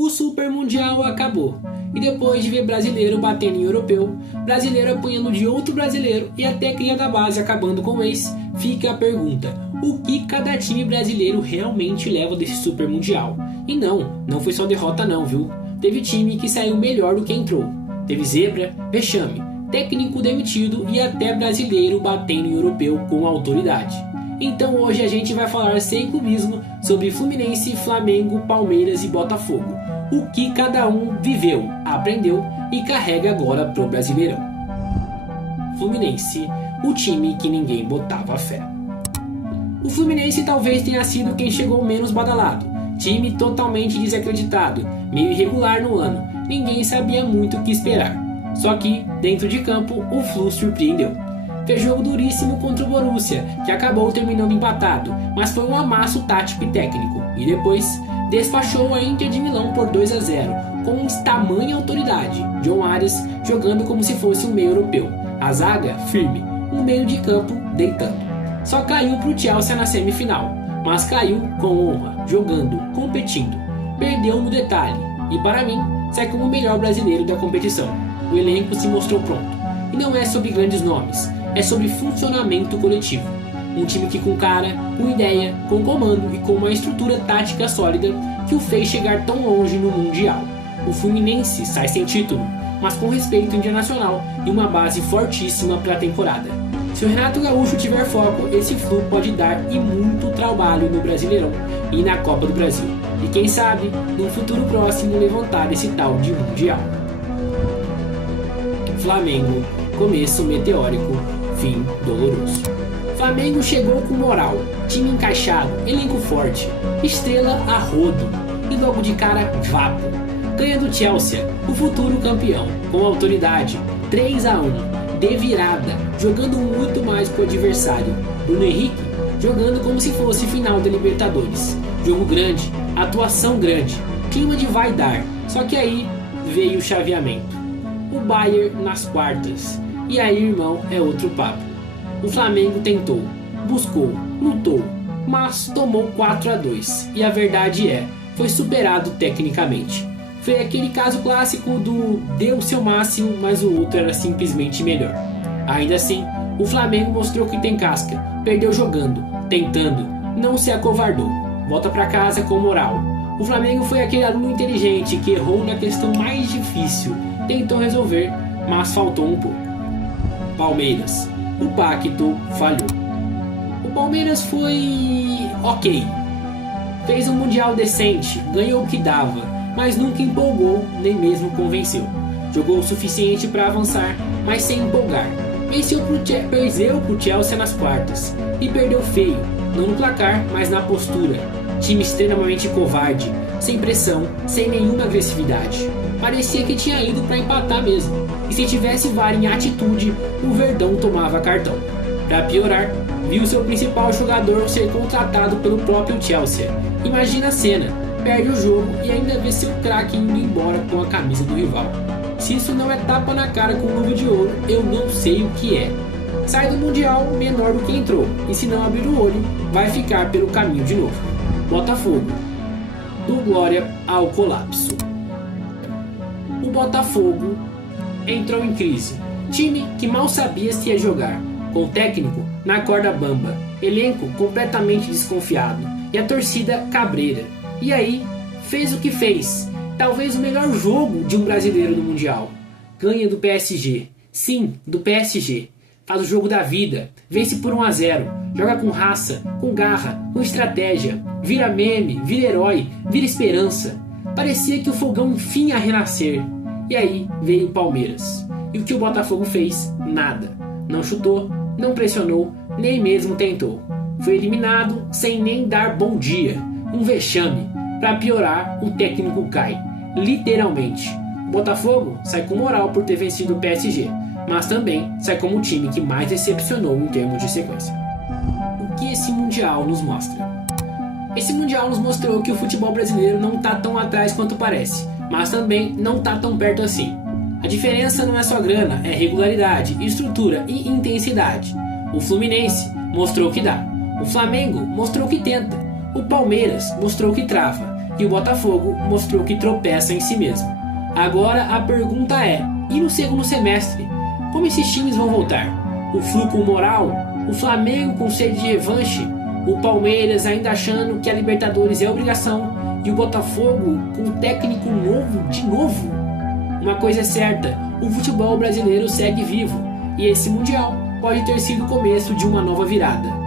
O Super Mundial acabou. E depois de ver brasileiro batendo em europeu, brasileiro apanhando de outro brasileiro e até cria da base acabando com o ex, fica a pergunta: o que cada time brasileiro realmente leva desse Super Mundial? E não foi só derrota não, viu? Teve time que saiu melhor do que entrou. Teve zebra, vexame, técnico demitido e até brasileiro batendo em europeu com autoridade. Então hoje a gente vai falar sem clubismo sobre Fluminense, Flamengo, Palmeiras e Botafogo. O que cada um viveu, aprendeu e carrega agora pro Brasileirão. Fluminense, o time que ninguém botava fé. O Fluminense talvez tenha sido quem chegou menos badalado. Time totalmente desacreditado, meio irregular no ano, ninguém sabia muito o que esperar. Só que, dentro de campo, o Flu surpreendeu. Fez jogo duríssimo contra o Borussia, que acabou terminando empatado, mas foi um amasso tático e técnico. E depois, despachou a Inter de Milão por 2-0, com tamanha autoridade. John Arias jogando como se fosse um meio europeu. A zaga, firme, um meio de campo, deitando. Só caiu pro Chelsea na semifinal, mas caiu com honra, jogando, competindo. Perdeu no detalhe, e para mim, sai como o melhor brasileiro da competição. O elenco se mostrou pronto. E não é sobre grandes nomes, é sobre funcionamento coletivo. Um time que com cara, com ideia, com comando e com uma estrutura tática sólida que o fez chegar tão longe no Mundial. O Fluminense sai sem título, mas com respeito internacional e uma base fortíssima para a temporada. Se o Renato Gaúcho tiver foco, esse Flu pode dar e muito trabalho no Brasileirão e na Copa do Brasil. E quem sabe, no futuro próximo levantar esse tal de Mundial. Flamengo, começo meteórico, fim doloroso. Flamengo chegou com moral, time encaixado, elenco forte, estrela a rodo e logo de cara vapo. Ganha do Chelsea, o futuro campeão, com autoridade, 3-1, de virada, jogando muito mais que o adversário. Bruno Henrique jogando como se fosse final da Libertadores. Jogo grande, atuação grande, clima de vai dar, só que aí veio o chaveamento. O Bayern nas quartas, e aí irmão é outro papo. O Flamengo tentou, buscou, lutou, mas tomou 4-2 e a verdade foi superado tecnicamente. Foi aquele caso clássico do deu seu máximo, mas o outro era simplesmente melhor. Ainda assim, o Flamengo mostrou que tem casca, perdeu jogando, tentando, não se acovardou, volta pra casa com moral. O Flamengo foi aquele aluno inteligente que errou na questão mais difícil, tentou resolver, mas faltou um pouco. Palmeiras. O pacto falhou. O Palmeiras foi ok. Fez um mundial decente, ganhou o que dava, mas nunca empolgou, nem mesmo convenceu. Jogou o suficiente para avançar, mas sem empolgar. Perdeu pro Chelsea nas quartas e perdeu feio, não no placar, mas na postura. Time extremamente covarde, sem pressão, sem nenhuma agressividade. Parecia que tinha ido para empatar mesmo. E se tivesse VAR em atitude, o Verdão tomava cartão. Para piorar, viu seu principal jogador ser contratado pelo próprio Chelsea. Imagina a cena, perde o jogo e ainda vê seu craque indo embora com a camisa do rival. Se isso não é tapa na cara com luva de ouro, eu não sei o que é. Sai do Mundial menor do que entrou, e se não abrir o olho, vai ficar pelo caminho de novo. Botafogo. Do glória ao colapso. O Botafogo entrou em crise. Time que mal sabia se ia jogar, com técnico na corda bamba, elenco completamente desconfiado e a torcida cabreira. E aí, fez o que fez. Talvez o melhor jogo de um brasileiro no Mundial. Ganha do PSG. Sim, do PSG. Faz o jogo da vida. Vence por 1-0. Joga com raça, com garra, com estratégia. Vira meme, vira herói, vira esperança. Parecia que o fogão enfim ia renascer. E aí veio o Palmeiras. E o que o Botafogo fez? Nada. Não chutou, não pressionou, nem mesmo tentou. Foi eliminado sem nem dar bom dia. Um vexame. Para piorar, o técnico cai. Literalmente. O Botafogo sai com moral por ter vencido o PSG, mas também sai como o time que mais decepcionou em termos de sequência. O que esse Mundial nos mostra? Esse Mundial nos mostrou que o futebol brasileiro não está tão atrás quanto parece, mas também não está tão perto assim. A diferença não é só grana, é regularidade, estrutura e intensidade. O Fluminense mostrou que dá. O Flamengo mostrou que tenta. O Palmeiras mostrou que trava. e o Botafogo mostrou que tropeça em si mesmo. Agora a pergunta é, e no segundo semestre? Como esses times vão voltar? O Flu com moral? O Flamengo com sede de revanche? O Palmeiras ainda achando que a Libertadores é obrigação? E o Botafogo com um técnico novo de novo? Uma coisa é certa, o futebol brasileiro segue vivo, e esse Mundial pode ter sido o começo de uma nova virada.